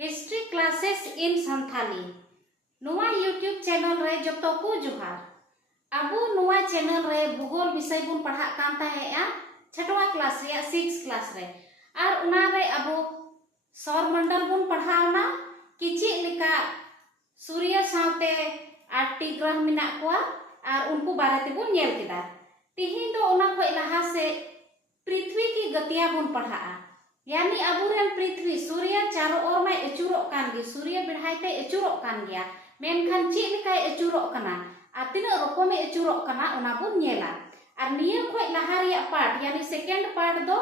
History classes in Santhali नुआ YouTube channel रे जतो को जोहार अबो नुआ चैनल रे भूगोल विषय बुन पढ़ा कान ताहेया छठवा क्लास रे 6 क्लास रे और उना रे अबो सौर मंडल बुन पढ़ावना कि ची लेका सूर्य सावते 8टी ग्रह मिना कोआ और उनको बारे ते बुन नेल केदा तिहिन दो उना खोय लहा से पृथ्वी की गतियां बुन पढ़ा यानी अबुरेन पृथ्वी सूर्य चारों ओर में अचुरो कान गे सूर्य बिढ़ाइते अचुरो कान गया मेनखान ची लेकाय अचुरो कना आ तिना रकम अचुरो कना उना बुन नेला और निया खोय लहा रिया पार्ट यानी सेकेंड पार्ट दो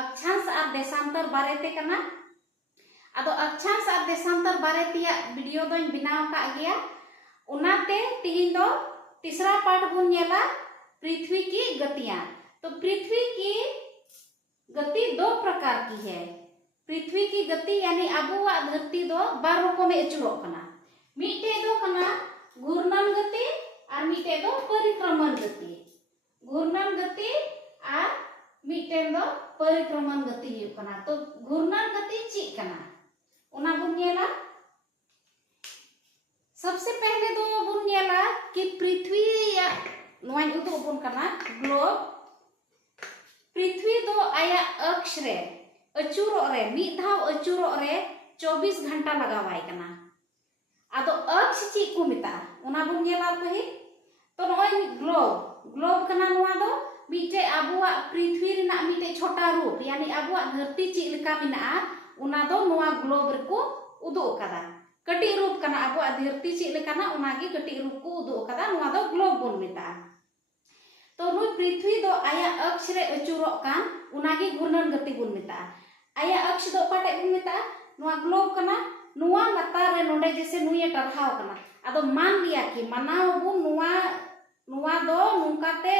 अक्षांश और देशांतर बारेते कना आदो अक्षांश और देशांतर बारेतिया वीडियो दोन बनाव का गया उनाते तिहिन दो तीसरा पार्ट बुन नेला पृथ्वी की गतियां। तो पृथ्वी की गति दो प्रकार की है। पृथ्वी की गति यानी अबुआ धरती दो बार रकम अचुरो कना मिटे दो कना घूर्णन गति और मिटे दो परिक्रमण गति घूर्णन गति और मिटे दो परिक्रमण गति हुई कना। तो घूर्णन गति ची कना उना बुन नेला सबसे पहले दो बुन नेला कि पृथ्वी या नोय उदो बुन कना ग्लोब पृथ्वी दो आया अक्ष रे अचुरो रे मिद धाव अचुरो रे 24 घंटा लगावाय कना आदो अक्ष ची को मिता उना बुन नेला पहि। तो नोय ग्लोब ग्लोब कना नोआ दो मिटे अबुआ पृथ्वी रिना मिटे छोटा रूप यानी अबुआ धरती ची लेका मिना उना दो नोआ ग्लोब रे को उदो कदा कटी रूप कना अबुआ धरती ची लेका ना उनागी कटी रूप को उदो कदा नोआ दो ग्लोब बुन मिता। तो नुई पृथ्वी दो आया अक्ष रे अचुरो कान उनागी घूर्णन गति बुन मिता आया अक्ष दो पाटे बुन मिता नुआ ग्लोब कना नुआ लतार रे नोडे जैसे नुए टरहाव कना आदो मान लिया कि मनाव बुन नुआ दो नुकाते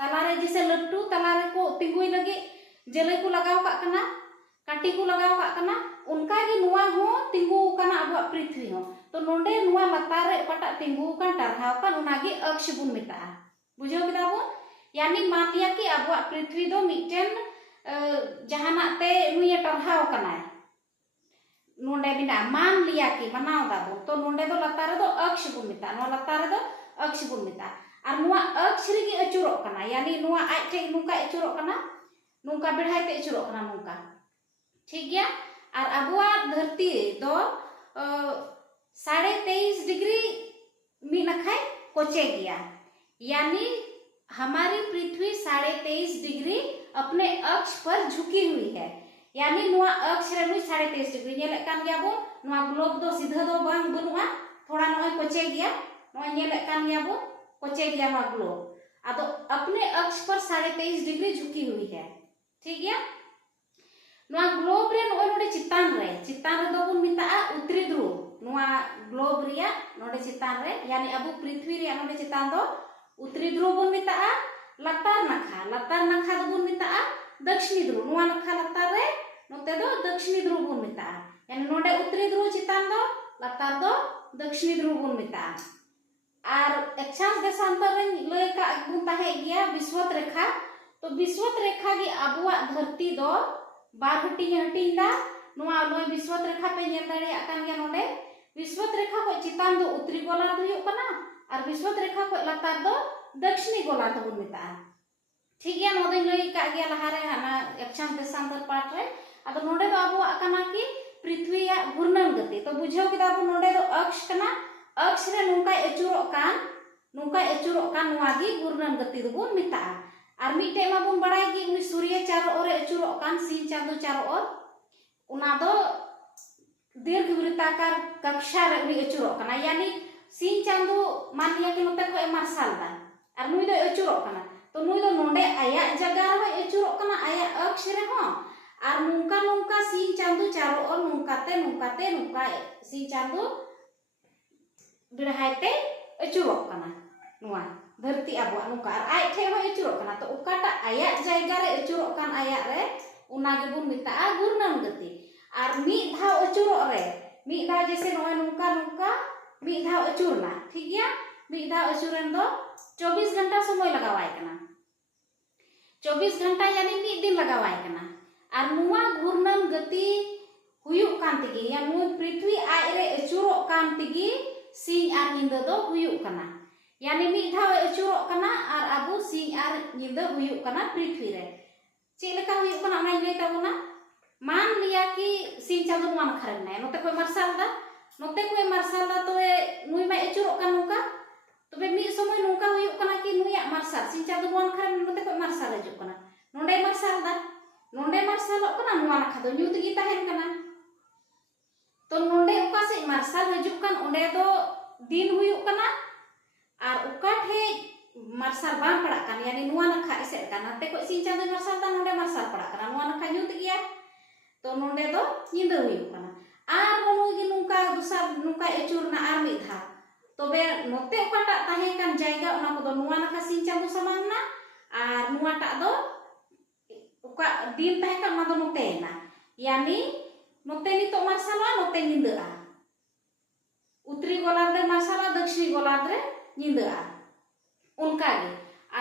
तलारे जैसे लट्टू तलारे को तिगुई लगे जले को लगाव का कना काटी को लगाव का कना उनका गी नुआ हो तिगु कना अब पृथ्वी हो। तो नोडे नुआ लतार रे पटा तिगु का टरहाव का उनागी अक्ष बुन मिता बुझो केदा बो यानी मान लिया कि अब पृथ्वी दो मिटेन जहानाते नुए टरहाव कनाय नोडे बिना मान लिया कि मनाव दाबो तो नोडे दो लतार दो अक्ष बुन मिता नो लतार दो अक्ष बुन मिता और नुआ अक्ष रे गी अचुरो कना यानी नुआ आइटे नुका अचुरो कना नुका बिढ़ाइते अचुरो कना नुका ठीक गया। और अबुआ धरती दो 23.5 डिग्री मिनखाय कोचे गया यानी हमारी पृथ्वी 23.5 डिग्री अपने अक्ष पर झुकी हुई है यानी नुआ अक्ष रे 23.5 डिग्री नेले कान गया बो नुआ ग्लोब दो सीधा दो बांग बनुआ थोड़ा नोय कोचे गया नोय नेले कान गया बो कोचे गया नुआ ग्लोब आदो अपने अक्ष पर 23.5 डिग्री झुकी हुई है ठीक गया। नुआ ग्लोब रे नोय नोडे चितान रे दो बुन मिता उत्तरी ध्रुव नुआ ग्लोब रिया नोडे चितान रे यानी अबु पृथ्वी रे नोडे चितान दो उत्तरी ध्रुव बुन मिता लतार नखा दो बुन मिता दक्षिणी ध्रुव नुआ नखा लतार रे नोते दो दक्षिणी ध्रुव बुन मिता यानी नोडे उत्तरी ध्रुव चितान दो लतार दो दक्षिणी ध्रुव बुन मिता। और अक्षांश देशांतर रे लय का बुन ताहे गया विषुवत रेखा। तो विषुवत रेखा गी अबुआ धरती दो बार हटिंदा नुआ लय विषुवत रेखा पे नेल दाड़िया कान गया नोडे विषुवत रेखा को चितान दो उत्तरी गोलार्ध हुयो कना और विषुवत रेखा को लतार दो दक्षिणी गोलार्ध बुन मिता ठीक गया। नोदे लय का गया लहारे हाना अक्षांश देशांतर पाठ रे आदो नोडे दो अबुआ कना कि पृथ्वी या घूर्णन गति। तो बुझाव केदा बो नोडे दो अक्ष कना अक्ष रे नुका अचुरो कान नुआगी घूर्णन गति दो बुन मिता और मिटे मा बुन बड़ाय कि उनी सूर्य चारों ओर अचुरो कान सिंह चांदो चारों ओर उना दो दीर्घवृत्ताकार कक्षा रे उनी अचुरो कना यानी सिंह चांदो मान लिया कि नोते को मार्शल दा और नुई दो अचुरो कना तो नुई दो नोडे आया जगह रे अचुरो कना आया अक्ष रे हो और नुका सिंह चांदो चारों ओर नुका सिंह चांदो बिढ़ाइते अचुरो कना नुआ धरती अबुआ नुका और आय ठे हो अचुरो कना। तो उकाटा आया जायगा रे अचुरो कान आया रे उनागे बुन मिता घूर्णन गति और मिद धाव अचुरो रे मिद धाव जैसे नोय नुका मिद धाव अचुरना ठीक गया मिद धाव अचुरन दो 24 घंटा समय लगावाय कना 24 घंटा यानी मिद दिन लगावाय कना और नुआ घूर्णन गति हुयुक कान तिगी या नुई पृथ्वी आयरे अचुरो कान तिगी सिंह आर निंदा दो हुयुक कना यानी मी धाव अचुरो कना आर अबु सिंह आर निंदा हुयुक कना पृथ्वी रे चेक लेका हुयुक कना ओना लay ताबोना मान लिया कि सिंह चांदो नुआ नखा रे नोते कोई मार्शल दा तो नुई मा अचुरो कन नुका तबे मी समय नुका हुयुक कना कि नुया मार्शल सिंह चांदो नुआ नखा रे नोते कोई मार्शल हजु कना नोंडे मार्शल दा नोंडे मार्शल कना नुआ नखा दो न्यूत गी ताहेन कना तो नोंडे उका से मार्शल हजु कन ओंडे दो दिन हुयुक कना आर उका ठे मार्शल बां पड़ा कन यानी नुआ नखा एसेट कना ते को सिंह चांदो मार्शल दा नोंडे मार्शल पड़ा कना नुआ नखा न्यूत गिया तो नोंडे दो निंदा हुयुक कना आर मनु गी नुका दुसार नुका एचुरना आर मी धा तबे नोते उकाटा ताहे कान जायगा ओना को दो नुआ नखा सिंह चांदो समांगना आर नुआ टा दो उका दिन ताहे का मा दो नोते ना यानी नोते नि तो मार्शल नोते निंदा उत्तरी गोलार्ध रे मार्शल दक्षिणी गोलार्ध रे निंदा उनका गे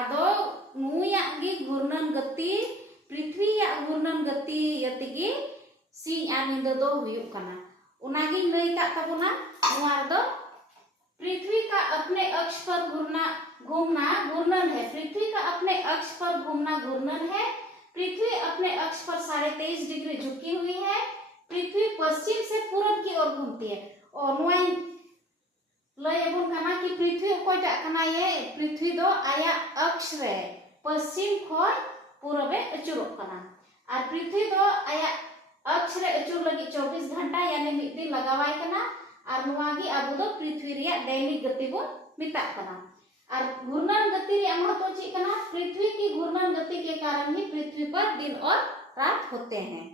आदो नुया गी घूर्णन गति पृथ्वी या घूर्णन गति यतिगी सिंह आर निंदा दो हुयुक कना ओना गी लay का ताबोना नुआ दो पृथ्वी का अपने अक्ष पर घूमना घूर्णन है पृथ्वी का अपने अक्ष पर घूमना घूर्णन है पृथ्वी अपने अक्ष पर 23.5 डिग्री झुकी हुई है पृथ्वी पश्चिम से पूरब की ओर घूमती है और नुआई लय एबोन कना कि पृथ्वी कोइटा कना ये पृथ्वी दो आया अक्ष रे पश्चिम खोय पूरबे अचुरो कना और पृथ्वी दो आया अक्ष रे अचुर लगी 24 घंटा यानी मिद दिन लगावाय कना और नुआगी अबु दो पृथ्वी रे दैनिक गति बो मिता कना और घूर्णन गति रे महत्व ची कना पृथ्वी की घूर्णन गति के कारण ही पृथ्वी पर दिन और रात होते हैं।